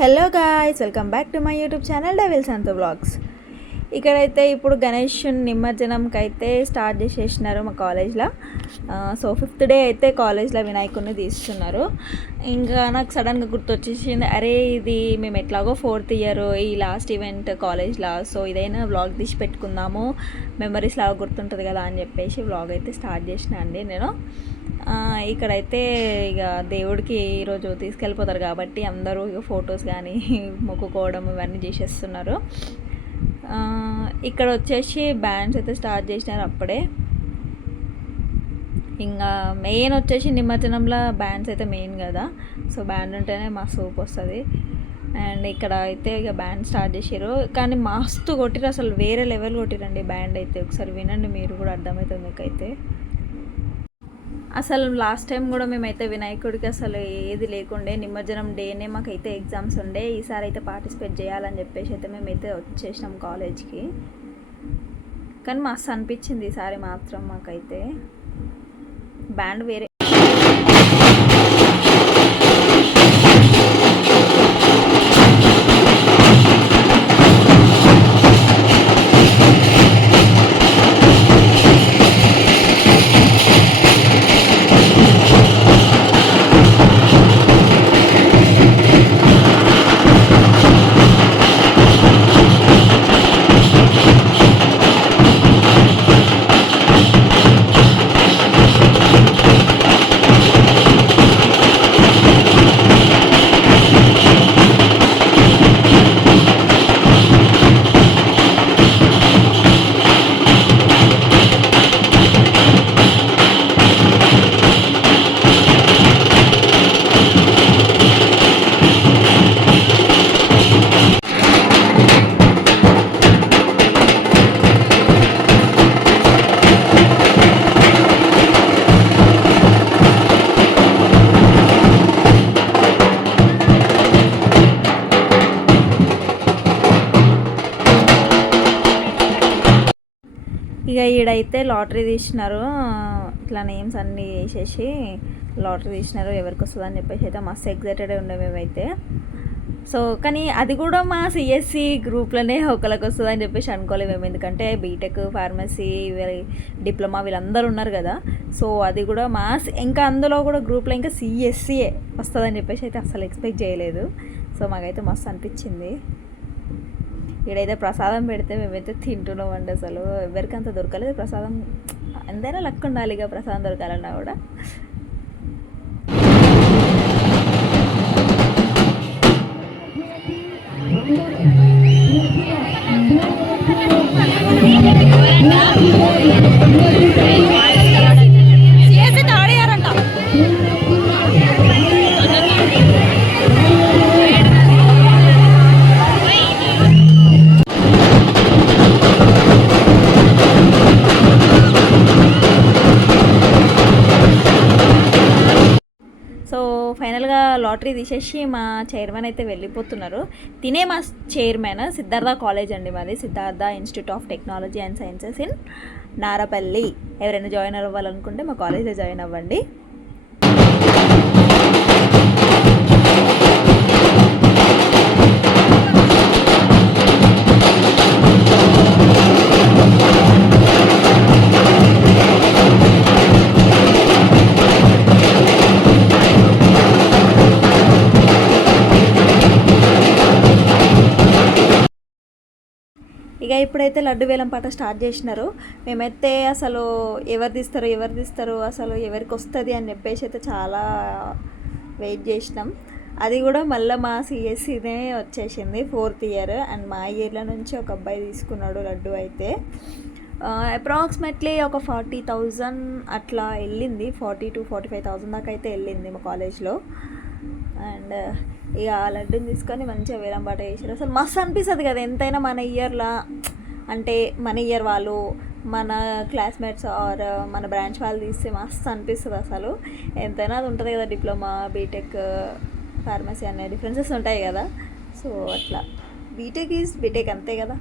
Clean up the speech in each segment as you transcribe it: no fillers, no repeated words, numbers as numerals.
Hello guys, welcome back to my YouTube channel devil Santo vlogs. ఇక్కడైతే ఇప్పుడు గణేష్ నిమజ్జనంకి అయితే start చేసేసినారు మా కాలేజ్లో. సో 5th డే అయితే కాలేజ్లో వినాయకుడిని తీస్తున్నారు. ఇంకా నాకు సడన్గా గుర్తొచ్చేసింది, అరే ఇది మేము ఎట్లాగో 4th ఇయర్ ఈ లాస్ట్ ఈవెంట్ కాలేజ్లో, సో ఇదైనా వ్లాగ్ తీసి పెట్టుకుందాము, మెమరీస్ లాగా గుర్తుంటుంది కదా అని చెప్పేసి వ్లాగ్ అయితే స్టార్ట్ చేసిన అండి నేను. ఇక్కడైతే ఇక దేవుడికి ఈరోజు తీసుకెళ్ళిపోతారు కాబట్టి అందరూ ఇక ఫొటోస్ కానీ మొక్కుకోవడం ఇవన్నీ చేసేస్తున్నారు. ఇక్కడ వచ్చేసి బ్యాండ్స్ అయితే స్టార్ట్ చేసినారు అప్పుడే. ఇంకా మెయిన్ వచ్చేసి నిమజ్జనంలో బ్యాండ్స్ అయితే మెయిన్ కదా, సో బ్యాండ్ ఉంటేనే మా సూప్ వస్తుంది. అండ్ ఇక్కడ అయితే ఇక బ్యాండ్ స్టార్ట్ చేసారు, కానీ మస్తు కొట్టిరు, అసలు వేరే లెవెల్ కొట్టిరండి బ్యాండ్ అయితే. ఒకసారి వినండి, మీరు కూడా అర్థమవుతుంది మీకైతే. అసలు లాస్ట్ టైం కూడా మేమైతే వినాయకుడికి అసలు ఏది లేకుండే, నిమజ్జనం డేనే మాకైతే ఎగ్జామ్స్ ఉండే. ఈసారి అయితే పార్టిసిపేట్ చేయాలని చెప్పేసి అయితే మేమైతే వచ్చేసినాం కాలేజ్కి. కానీ మస్తు అనిపించింది ఈసారి మాత్రం మాకైతే. బ్యాండ్ వేరే ఇక ఈడైతే లాటరీ తీసినారు, ఇట్లా నేమ్స్ అన్నీ వేసేసి లాటరీ తీసినారు ఎవరికి వస్తుందని చెప్పేసి అయితే మస్తు ఎగ్జైటెడ్ ఉండే మేమైతే. సో కానీ అది కూడా మా సిఎస్సి గ్రూప్లోనే ఒకరికి వస్తుందని చెప్పేసి అనుకోలేము మేము, ఎందుకంటే బీటెక్ ఫార్మసీ డిప్లొమా వీళ్ళందరూ ఉన్నారు కదా. సో అది కూడా మా ఇంకా అందులో కూడా గ్రూప్లో ఇంకా సిఎస్సియే వస్తుందని చెప్పేసి అయితే అసలు ఎక్స్పెక్ట్ చేయలేదు. సో మాకైతే మస్తు అనిపించింది. ఇక్కడైతే ప్రసాదం పెడితే మేమైతే తింటున్నాం అండి. అసలు ఎవరికి అంత దొరకలేదు ప్రసాదం, ఎంతైనా లక్ ఉండాలి ఇక ప్రసాదం దొరకాలన్నా కూడా. ఫైనల్గా లాటరీ తీసేసి మా చైర్మన్ అయితే వెళ్ళిపోతున్నారు. తినే మా చైర్మన్ సిద్ధార్థ కాలేజ్ అండి మాది, Siddhartha institute of technology and sciences in Narapally. ఎవరైనా జాయిన్ అవ్వాలనుకుంటే మా కాలేజ్లో జాయిన్ అవ్వండి. ఇక ఇప్పుడైతే లడ్డు వేలం పాట స్టార్ట్ చేసినారు. మేమైతే అసలు ఎవరు తీస్తారు అసలు ఎవరికి వస్తుంది అని చెప్పేసి అయితే చాలా వెయిట్ చేసినాం. అది కూడా మళ్ళీ మా సిఎస్సినే వచ్చేసింది 4th ఇయర్. అండ్ మా ఇయర్లో నుంచి ఒక అబ్బాయి తీసుకున్నాడు లడ్డు అయితే. అప్రాక్సిమేట్లీ ఒక 40,000 అట్లా వెళ్ళింది, 40,000 to 45,000 దాకా అయితే వెళ్ళింది మా కాలేజ్లో. అండ్ ఇక ఆ లడ్డుని తీసుకొని మంచిగా వేలం పాట చేసారు. అసలు మస్తు అనిపిస్తుంది కదా, ఎంతైనా మన ఇయర్లా అంటే మన ఇయర్ వాళ్ళు మన క్లాస్మేట్స్ ఆర్ మన బ్రాంచ్ వాళ్ళు తీస్తే మస్తు అనిపిస్తుంది. అసలు ఎంతైనా అది ఉంటుంది కదా, డిప్లొమా బీటెక్ ఫార్మసీ అనే డిఫరెన్సెస్ ఉంటాయి కదా. సో అట్లా బీటెక్ ఈజ్ బీటెక్ అంతే కదా.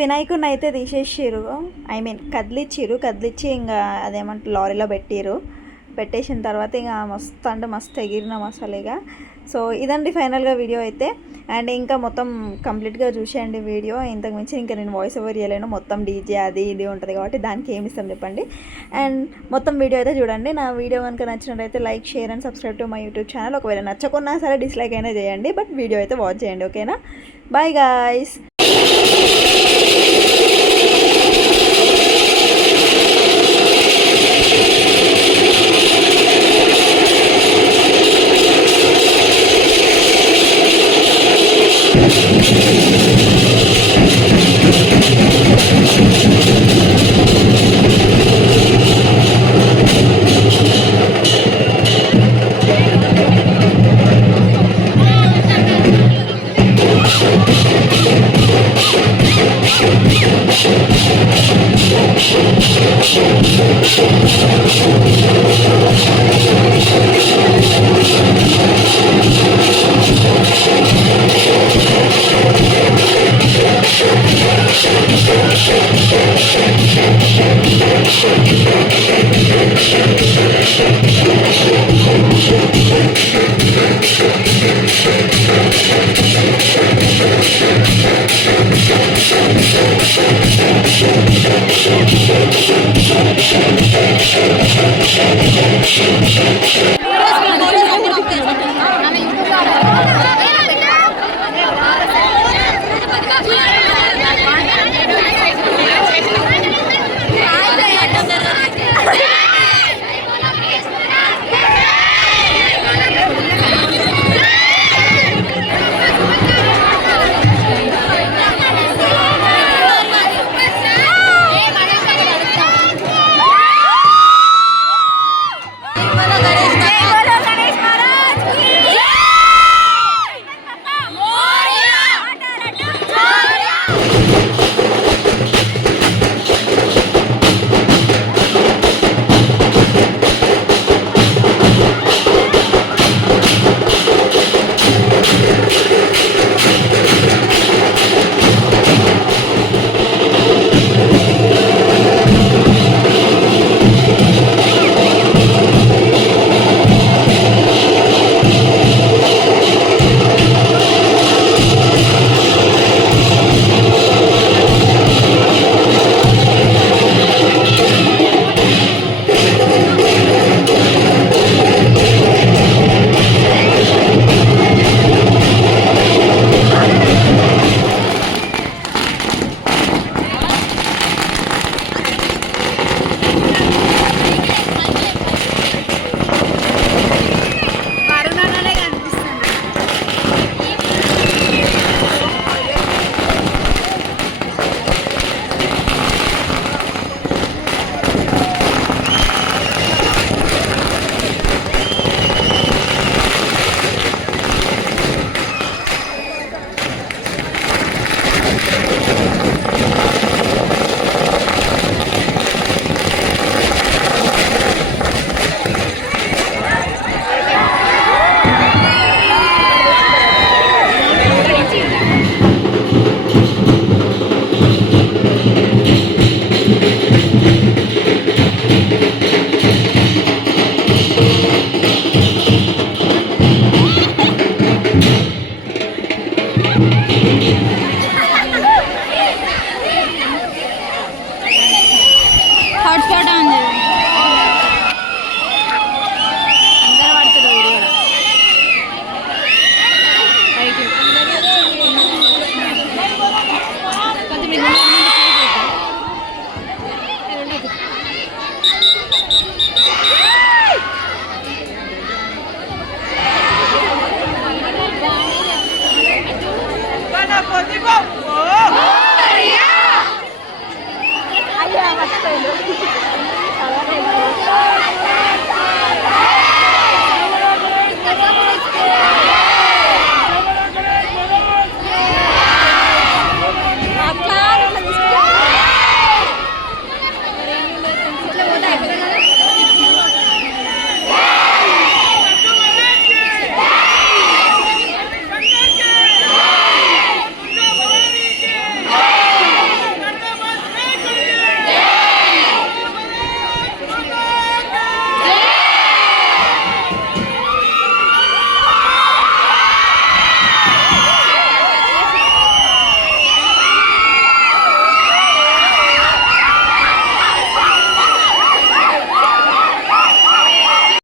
వినాయకుడిని అయితే తీసేసిర్రు, ఐ మీన్ కదిలిచ్చి ఇంకా అదేమంటారు లారీలో పెట్టిర్రు. పెట్టేసిన తర్వాత ఇంకా మస్తు అంటే మస్తు ఎగిరినాం అసలు ఇక. సో ఇదండి ఫైనల్గా వీడియో అయితే. అండ్ ఇంకా మొత్తం కంప్లీట్గా చూసేయండి వీడియో. ఇంతకు మించి ఇంకా నేను వాయిస్ ఓవర్ చేయలేను, మొత్తం డీజే అది ఇది ఉంటుంది కాబట్టి దానికి ఏమి ఇస్తాం చెప్పండి. అండ్ మొత్తం వీడియో అయితే చూడండి. నా వీడియో కనుక నచ్చినట్టయితే like, share and subscribe to my YouTube channel. ఒకవేళ నచ్చకున్నా సరే డిస్లైక్ అయినా చేయండి, బట్ వీడియో అయితే వాచ్ చేయండి. ఓకేనా? Bye guys.